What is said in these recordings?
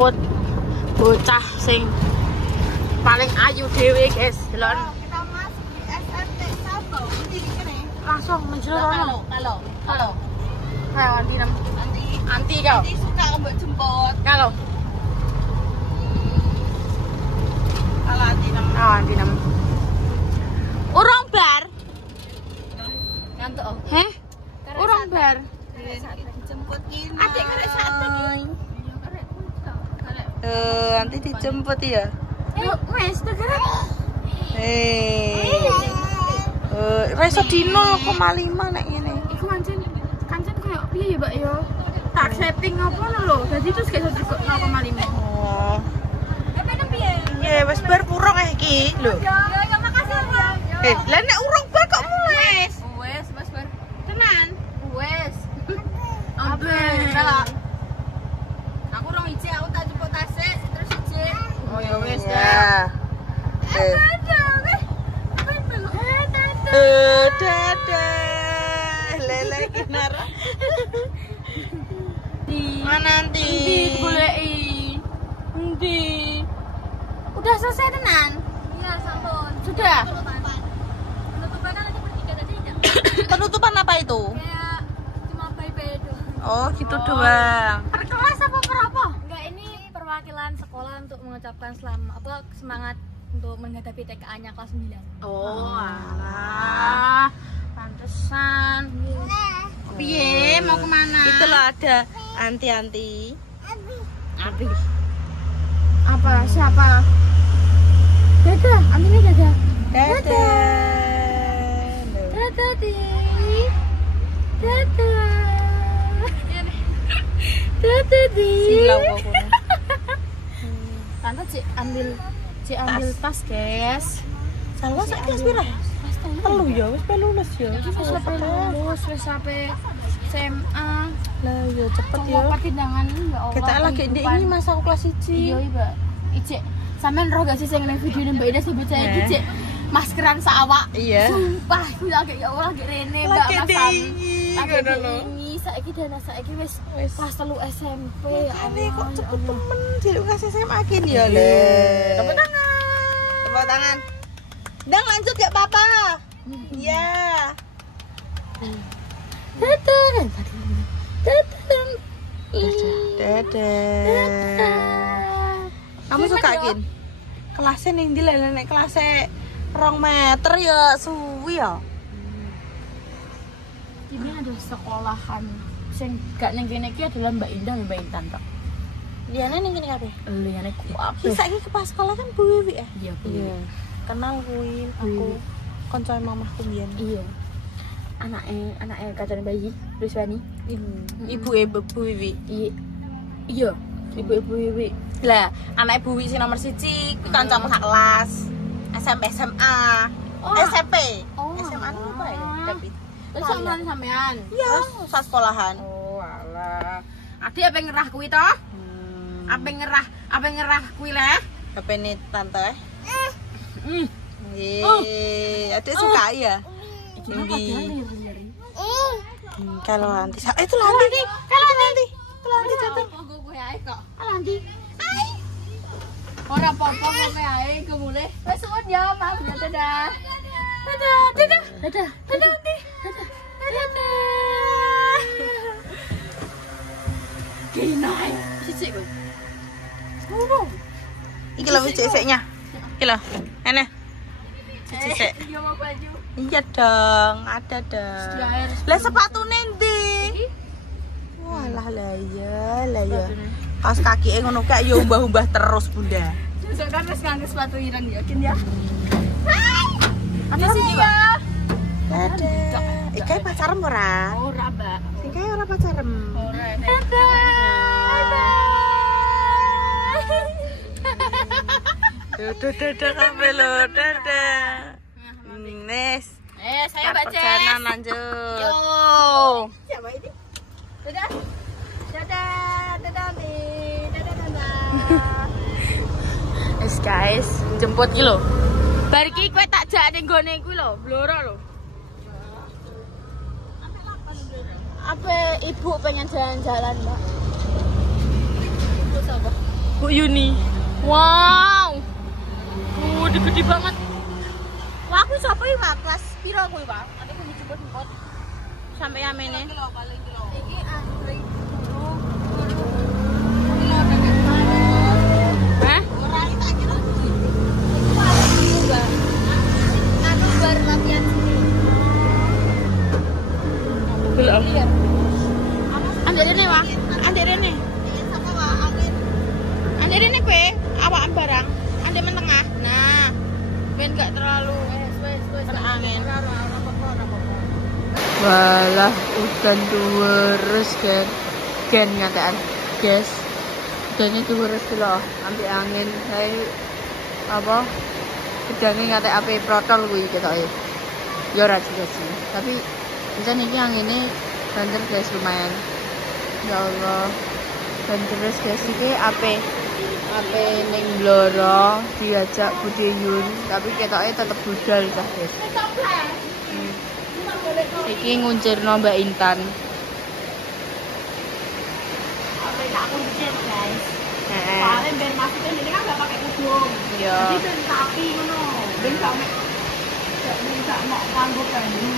jemput bocah sing paling ayu dhewe guys. Delon. Kita masuk di SMP Sabau. Ini kene. Langsung menjelur. Halo. Kayak anti kau. Anti suka mbok jemput. Kalau Anti nam. oh anti nam. Urung bar. Ngantuk. Heh? Urung bar. Dijemput gini. Adik karek sate iki. Nanti dijemput ya. Yuk, wes tegere. Reso dino 0,5 nek ngene. Iku kancen kayak piye ya, Mbak ya? Tak saving apa lho. Dadi terus gak iso cukup 0,5. Oh. Pengen piye? Ya wis bar purung iki lho. Ya makasih ya. Lah nek urung bar kok mulai? Wes bar. Tenan. Wes. Abe. Salah. Aku rong ije, aku tak jemput tasik terus ije. Oh ya wes ya. Dadah. Lele kinara. Mana nanti? Goleki. Endi? Udah selesai tenan? Iya, sampun. Sudah. Penutupan nanti bertiga tadi enggak? Penutupan apa itu? Kayak cuma bye-bye doang. Oh, gitu doang. Per kelas apa per apa? Enggak, ini perwakilan sekolah untuk mengucapkan semangat untuk menghadapi TKA-nya kelas 9. Oh, alah. Pantesan. Piye mau kemana? Itu loh ada anti-anti. Abi. Apa? Siapa? Dadah, antinya dadah. Dadah. Dadah, Di. Dadah. Dadah, Di. Silau aku. Tante Cik ambil tas, guys. Salwa sak kelas pira? Telu ya, wis lulus ya. Wis lulus, wis sampai SMA. Lah ya cepet ya. Apa tindangan ya Allah. Kita lagi ndek ini masa aku kelas 1. Iya, Mbak. Ijek, sampean roh gak sih sing nang video Mbak Ida sing bocah iki, Cek? Maskeran sawak. Iya. Sumpah, aku lagi ya Allah lagi rene, Mbak. Lagi dingi, ngono lho. Saiki dana saiki wis kelas 3 SMP. Makane kok cepet temen jadi kasih SMA kini ya le. Tepuk tangan. Tepuk tangan. Dang lanjut ya papa. Iya. Dadah. Dadah. Dadah. Kamu suka kin? Kelasnya ning ndi lek nek kelasnya 2 meter ya suwi ya. Ini ada sekolahan sing gak ning kene iki adalah Mbak Indah dan Mbak Intan tok. Liane ning kene kabeh. Liyane kuwi. Saiki ke pas sekolah kan Bu Wiwi ya? Iya, Bu. Kenal kuwi aku kanca mamahku mbiyen. Iya. Anake kacane bayi, Rizwani. Ibu Bu Wiwi. Iya. Ibu Wiwi. Lah, anak Ibu Wiwi sing nomor 1 kuwi kancaku sak kelas. SMP SMA. SMP. SMA niku apa ya? David. Terus sampean. Iya, sak sekolahan. Oh, alah. Adik apa ngerah kuwi toh? Apa ngerah kuwi le? HP-ne tante. Nggih, adik suka ya. Ini. Kalau nanti itu nanti nih. Kalau nanti. Kalau nanti jatuh. Gue ae kok. Nanti. Ora apa-apa kowe ae ku mulih. Wes suwun ya, maaf ya dadah. Dadah. Gini, cicik kowe. Semua. Iki lho ciciknya. Iki lho.Ene. Cicik. Iya mau baju. Iya dong, ada dong. Lah sepatune ndi? Walah lah ya. Kaos kakike ngono kae ya umbah-umbah terus, Bunda. Sesuk kan wis nganggo sepatu ireng ya, Kin ya. Apa sih ya? Dadah. Iki pacarem ora? Ora, Mbak. Sing kae ora pacarem. Ora. Dadah kabeh lho, dadah. Nes. Saya Mbak Ces. Perjalanan lanjut. Yo. Siapa ini? Dadah. Dadah. Yes guys, jemput ki lho. Bar iki kowe tak jak ning gone kuwi lho, bloro lho. Apa ibu pengen jalan-jalan, Mbak? Ibu sapa? Bu Yuni. Wow. Gede banget. Wah, aku sapa iki, Pak? Kelas piro kowe, Pak? Ate aku dijemput-jemput. Sampai amene. Iki antri. Hah? Ora tak kira. Anu bar latihan sini. Belum. Andek rene, Wak. Andek rene. Iya sapa wae angin. Andek rene kowe, awakan barang. Andek mentengah. Nah, ben gak terlalu Wes kena angin. Ora apa-apa. Walah, udan terus kan. Gen ngataan. Guys. Udannya terus lho, ambil angin. Saya apa? Udannya ngatek ape protol kuwi ketoke. Ya ora juga sih. Tapi bisa iki anginnya banter guys lumayan. Ya Allah. Banter terus guys iki ape ning Blora diajak Budeyun, tapi ketoke tetep budal cah guys. Iki nguncirno Mbak Intan. Apa tak kuncir, guys. Heeh. Soalnya ben masukin ini kan gak pakai kudung. Iya. Jadi ben sapi ngono. Ben gak mau kanggo banyu.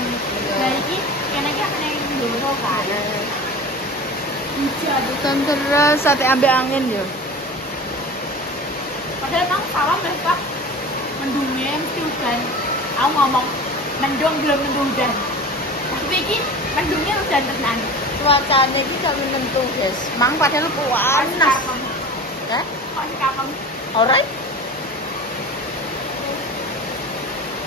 Lah iki kene iki akeh ning ndoro kan. Hujan. Udan terus sampai ambil angin yo. Padahal emang sawah wis Pak mendungnya mesti hujan. Aku ngomong mendung belum mendung hujan. Tapi iki mendungnya hujan tenan. Cuacanya ini gak menentu guys. Mang padahal panas. Hah? Kok si kapeng Alright.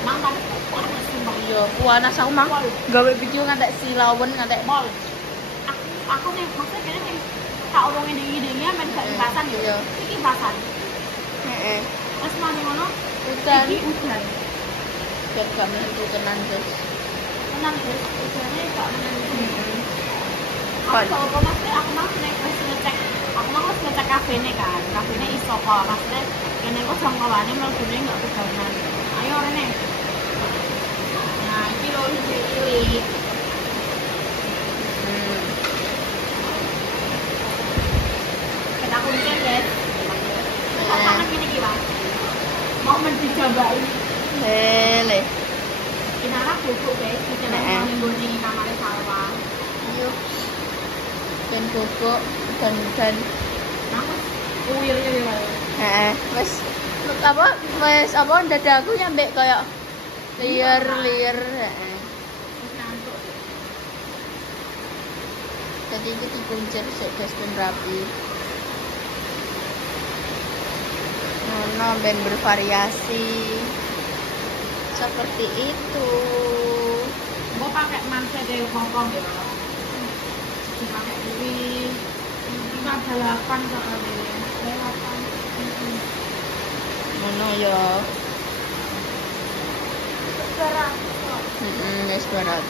mang kan panas sumpah. Iya, panas aku mang. Gawe video ngantek silawen ngantek Mall. Aku nih maksudnya kene ning tak urunge dingi-dingi men gak kipasan yo. Iya. Iki kipasan. Heeh. Terus mari ngono Hujan. iki hujan. Biar gak menentu tenan guys. Tenang guys, hujannya gak menentu. Aku Pan. tau apa maksudnya aku mau ngecek. Aku mau ngecek kafene kan. Kafene iso kok maksudnya kene kok jangkauannya mlebune gak kebanan. Ayo Rene. Nah, iki lho iki. Kita kuncir guys. Kok panas gini iki, Bang? Mau mendijabai. Lele. Kinara bubuk guys, kita nang nggone kamar sawah. Yuk. Dan bubuk dan Nang uwir ya. heeh. Wes apa dadaku nyampe kayak liar heeh. Ngantuk. Jadi itu dikuncir sik guys ben rapi. Nono ben bervariasi. Seperti itu. Mau pakai manset dari Hongkong ya. Dipakai ini. Ini ada 8 soalnya. Ada 8. Nono ya. Sekarang. Wis 200.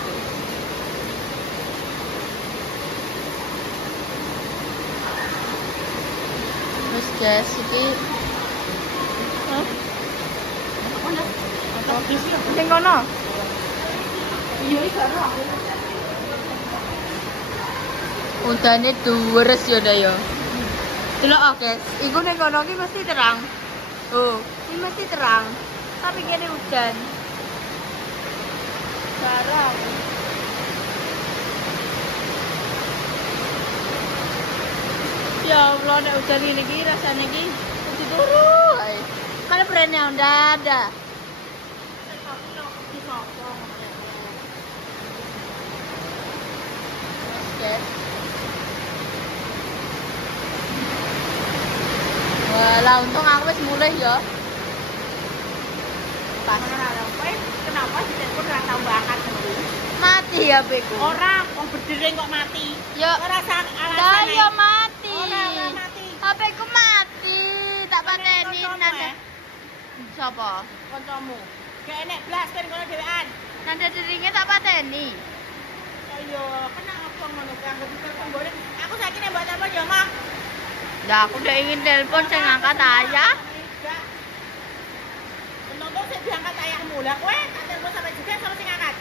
Terus guys, iki sing kono. Iya iki karo aku. Udane duwres ya ndak ya. Delok guys, iku ning kono iki mesti terang. Oh, ini mesti terang. Tapi kene hujan. Barang. Ya Allah, nek hujan ini iki rasane iki kudu turu ae. Kan brandnya ndak ada. Guys. Walah, untung aku wis mulai ya. Pas. Kenapa di telepon ora tau bakat terus? Mati ya beku. Orang wong berdering kok mati. Ya Ora alasan. dah ya mati. Ora mati. HP ku mati. Tak pateni nanti. Siapa? Kancamu. Gak enek blas kan kono dhewean. Nanti deringnya tak pateni. Ayo, kenapa ngono kan aku telepon boleh. Aku saiki nek mbok telepon ya, Mak. Dah aku udah ingin telepon saya ngangkat ayah. Penonton saya diangkat ayahmu lah, kowe tak telepon sampai juga sama sing ngangkat.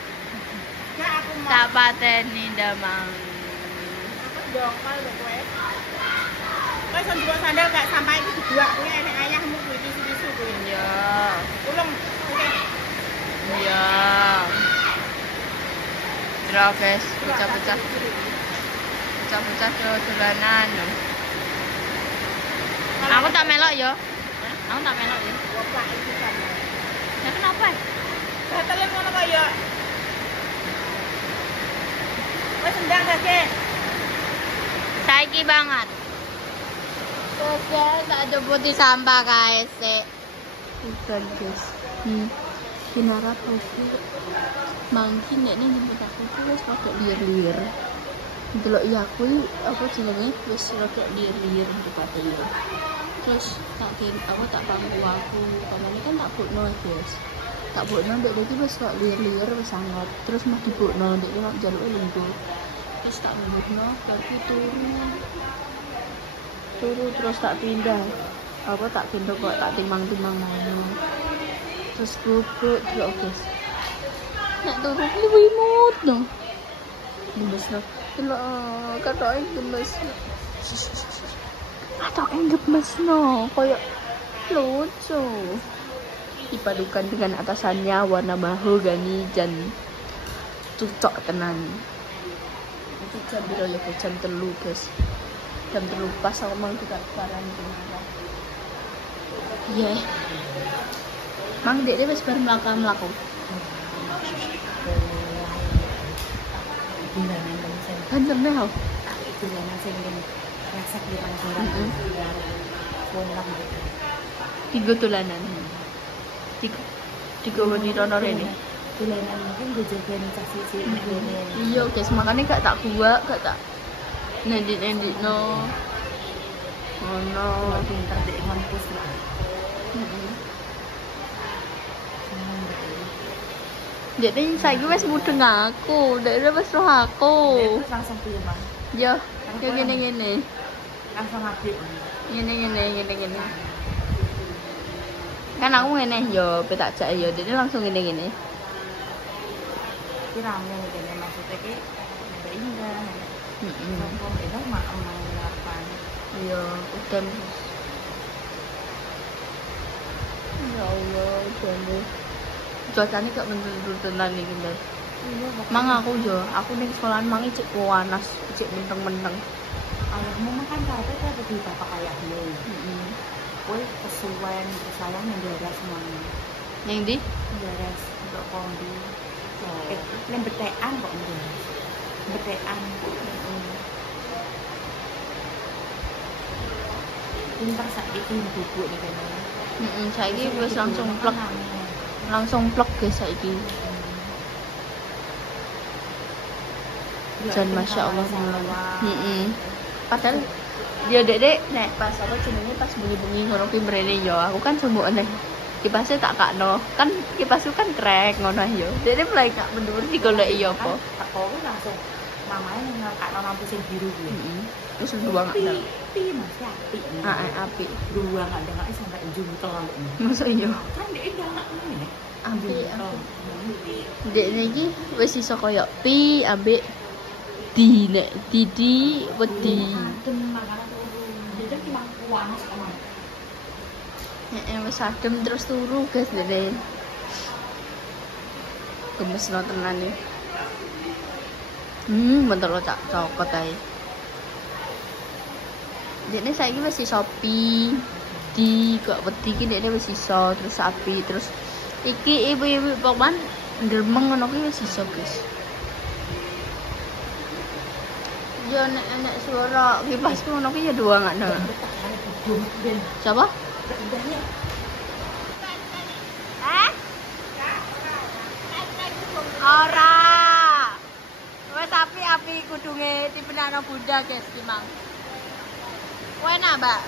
Gak aku mau. Tak pateni ndamang. Aku ndongkal lho kowe. Kowe iso njupuk sandal gak sampai iki dibuak kuwi enek ayahmu kuwi tisu-tisu kuwi. Iya. Ulung. Oke. Iya. Terus guys, pecah-pecah. Pecah-pecah dolanan. Aku tak melok yo. Aku tak melok yo. Bapak iki kan. Ya kenapa? Batele ngono kok ya. Wes ndang gak, Saiki banget. Oke, tak jemputi sampah guys. Hutan guys. Kinara pagi. Mangkin nek jemput aku wis rada liir-liir. Delok ya aku apa jenenge wis rada liir-liir tepate ya. Terus tak ganggu aku. Kamane kan tak bukno guys. Tak bukno ndek iki wis kok liir-liir wis sangat. Terus mah dibukno ndek nek jaluke lungguh. Terus tak bukno baru turu terus tak pindah. Apa tak pindah kok tak timang-timang mana. Terus bubuk delok guys. Nek turu kuwi imut dong. Gemesno. Delok katoke gemesno. Katoke gemesno koyo lucu. Dipadukan dengan atasannya warna mahogani dan cocok tenan. Itu jam biro ya jam 3 guys. Jam 3 pas aku mang juga karantina. Iya. Mang dek wis bar mlaku. Hancur nih hau. Tiga tulanan. Tiga wani rono rene. Tulanan mungkin gue jaga nih kasih Iya guys, makanya gak tak buat, gak tak nendit no. Oh no. pintar dek ngampus lah. Jadi saya wes mudeng aku, dari wes roh aku. Terus langsung pilih bang. Yo, kayak gini. Langsung ngabdi. Gini. Kan aku ngene yo, petak jak yo, jadi langsung gini. Tapi rame nih maksudnya ki ada indah. Kampung itu mak emang delapan. Iya, udan. Ya Allah, jane. Cuacanya gak menentu tenan iki, Mbak. Mang aku ning sekolahan mang cek panas, cek menteng-menteng. Ayahmu makan kate kok di bapak ayahmu. Kowe kesuwen sayang yang daerah semuanya. Yang di? Daerah untuk kombi. Ini betean kok ini. Betean. Pintar saiki bubuk nih kayaknya. Saiki wis langsung plek guys saiki. Dan masya Allah. Padahal dia dek nek pas apa jenenge pas bunyi-bunyi ngono ki mrene yo aku kan sembuh aneh. Kipasnya tak kakno kan kipasku kan krek ngono yo. Dek mulai gak mendur digoleki yo apa. Tak kowe langsung mamane ngakakno lampu sing biru kuwi. Terus dua gak ada. Api Mas, api. Api. Dua gak ada sampai jungkel. Masa iya? Kan dek ndak ngene. Api. Dek iki wis iso koyo pi ambek di nek didi wedi. Wis adem terus turu guys dene. Gemes no tenan iki. Bentar lo cak cokot ae. Dekne saiki wis iso pi di kok wedi iki dekne wis iso terus api terus iki ibu-ibu paman ndemeng ngono ki wis iso guys. Yo nek suara kipasku ngono ki ya doang gak ada. Siapa? Ora. Wes api kudunge dibenakno Bunda guys ki mang. Kowe nak, Mbak?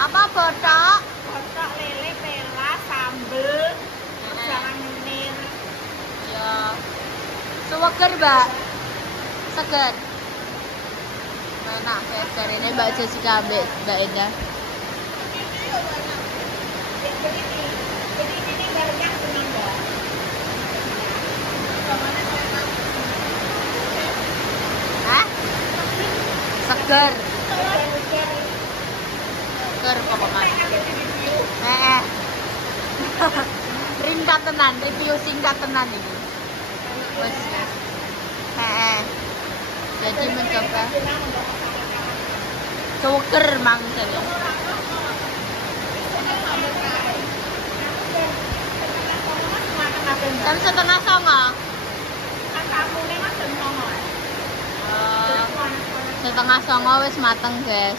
Apa botok? Botok lele pela sambel jangan menir. Ya. Seger, Mbak. Seger. Enak guys, dari ini Mbak Jessica ambek Mbak Eda. Jadi ini banyak peninggal. Hah? Ger. Ger pokoknya. Ringkat tenan, review singkat tenan ini. Wes. Jadi mencoba Joker mang saya. Jam 8:30. Setengah 9 wis mateng, guys.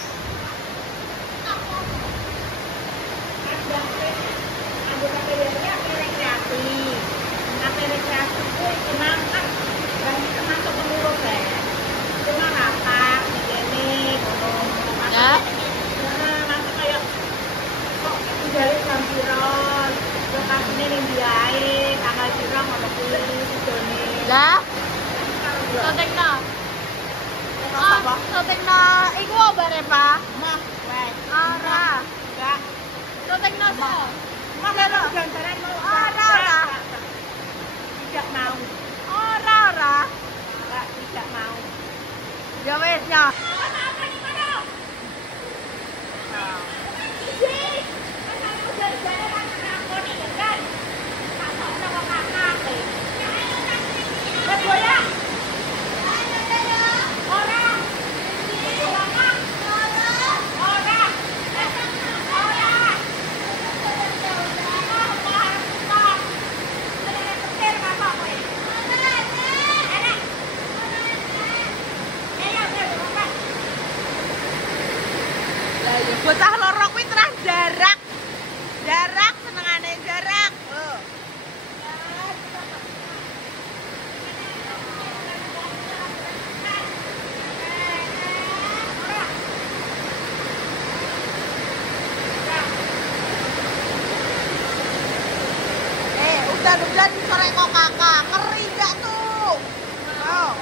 Ya. Lah. Sotekno. Sotekno iku obare, Pak. Mah, wes. Ora. Enggak. Sotekno so. Mah lho gantaran mau. Ora. Tidak mau. Ora. Enggak, tidak mau. Ya wes ya. Bocah loro kuwi terang jarak. Jarak senengane jarak. Oh. Udah sore kok kakak. Ngeri gak tuh? Oh.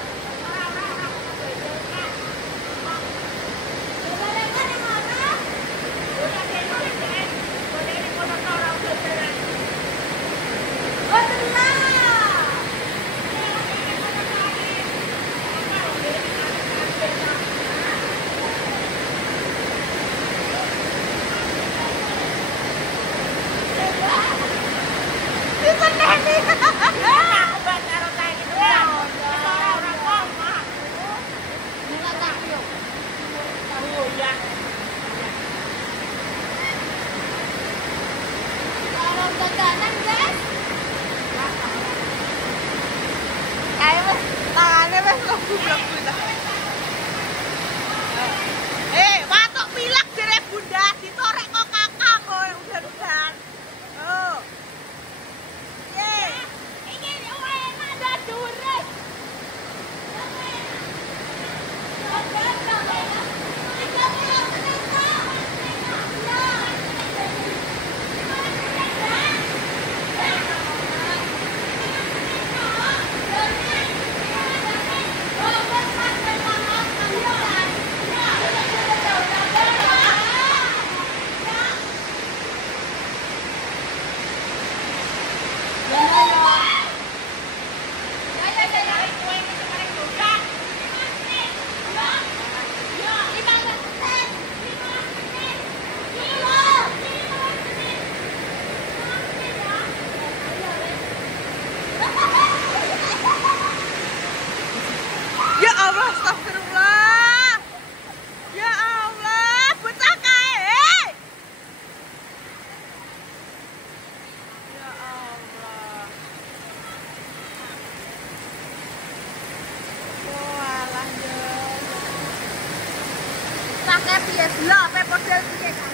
Watuk pilek jere bunda ditorek kok kakak kowe udan-udan. Oh. Ye. Iki enak dah durus. Ya Allah, astagfirullah. Ya Allah, bocah kae. Ya Allah. Oh, alah yo. Pakai piye lho, pe model piye kan?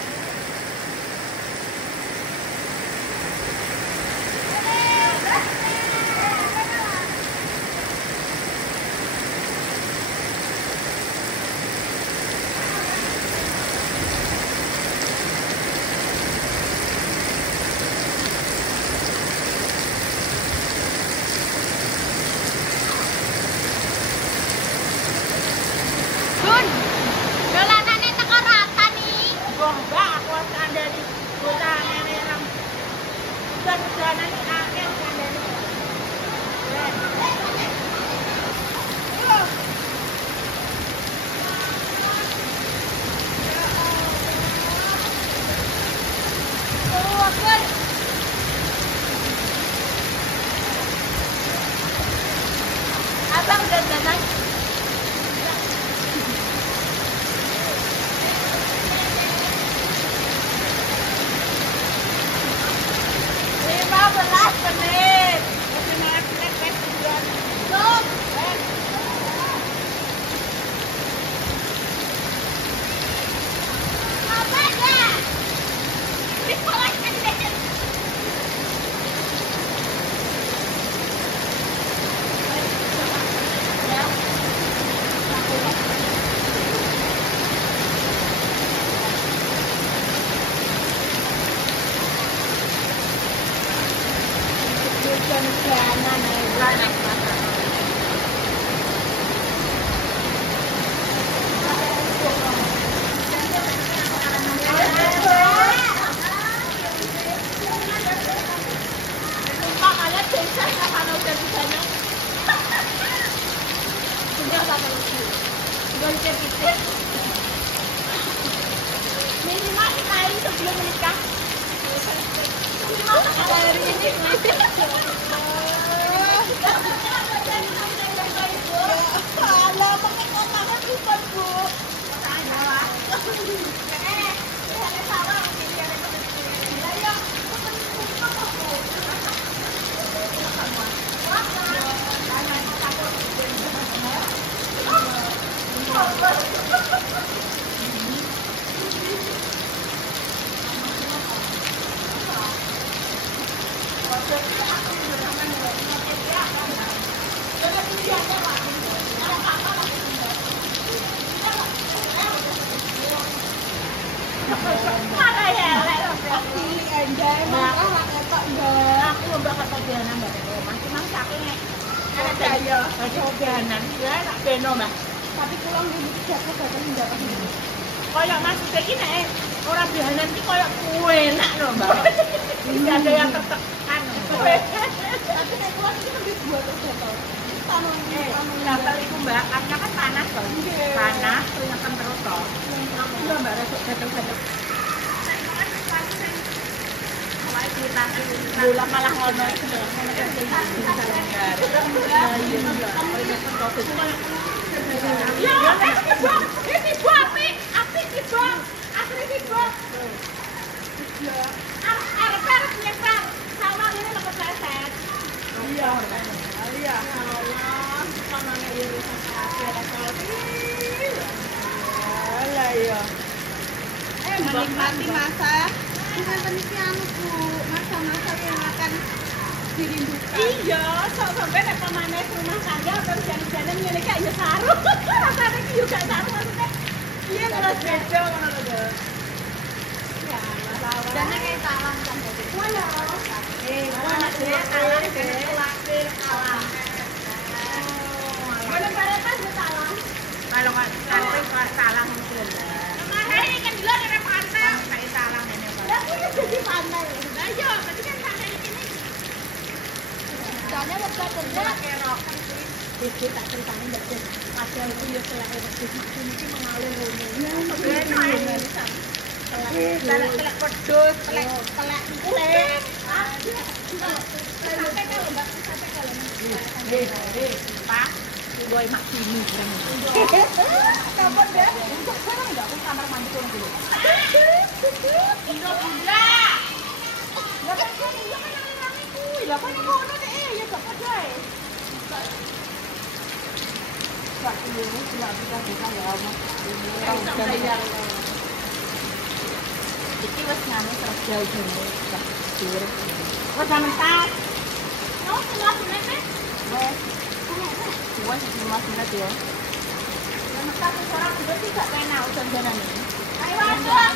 Dun, dolanane teko rata nih. menit. 15 menit wis tujuan. Stop. Apa dah? Dikolak menit. Minimal sekali sebelum menikah. Minimal sekali ini. Alah, pakai kotangan bukan, Bu. Tapi pulang dulu siapa datang mendapat ini. Kayak maksudnya iki nek ora bianan iki kayak kue enak lho, Mbak. Tidak ada yang tertekan. Tapi nek pulang iki lebih buat terjatuh. Gatel itu Mbak, karena kan panas toh. Panas, ternyata terus toh. Aku juga Mbak resok gatel-gatel. Bola malah ngono iki lho. Ya, ini buat api di bang, asli di bang. Arep nyetar, sama ini lepas leset. Iya, iya. Allah, panane irisan api alah ya. Menikmati masa bukan penisian Bu, masa-masa yang akan dirindukan. Iya, sampai nek pemanes rumah tangga terus jalan-jalan ngene iki ya saru. Rasane iki yo gak saru maksudnya. Iya terus beda ngono lho. Ya, masalah. Dan kayak talang kan tadi. Wala. Wala dia talang kene kuwatir alam. Kalau baretan dia talang. Kalau kan talang itu. Nah, ini kan dulu ada pantai, kayak talang ini. Lah ini jadi pantai. Lah iya, berarti kan pantai ini. Soalnya waktu kerja Kerok kan sih tak ceritanya nggak sih ada itu ya selain waktu itu mengalir telek pedus telek Pak gue maksimi kapan deh sekarang nggak aku kamar mandi kurang dulu Indo bunda nggak kan gue iya kan yang kuy lah kan kau nanti ya gak ada Pak ini tidak bisa ya Allah iki wis ngene terus jauh-jauh tak dur wis mentas no 15 menit wes 15 menit ya mentas ora kudu tidak penak udan-udanan iki ayo masuk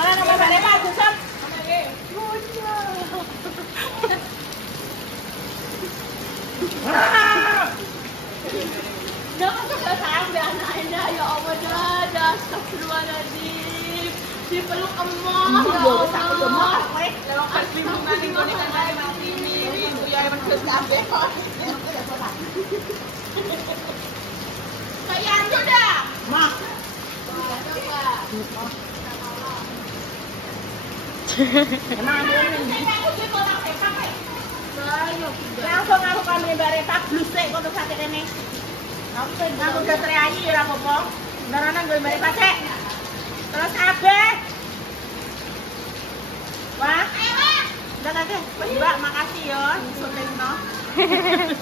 ora nang bare Pak Gusep Jangan suka sayang deh anaknya, ya Allah dah, astagfirullahaladzim. Dipeluk emak, ya Allah. Lewakan bimbingan ini kan mati ini, ibu ya emang terus kabeh. Kayak anu dah. Mak. Emang aku langsung aku kami bare tak blusek kok terus sakit ini. Aku udah teriayi ora apa-apa. Beneran gue bare pacek. Terus abe. Wah. Udah kakek. Wah. makasih ya, syuting no.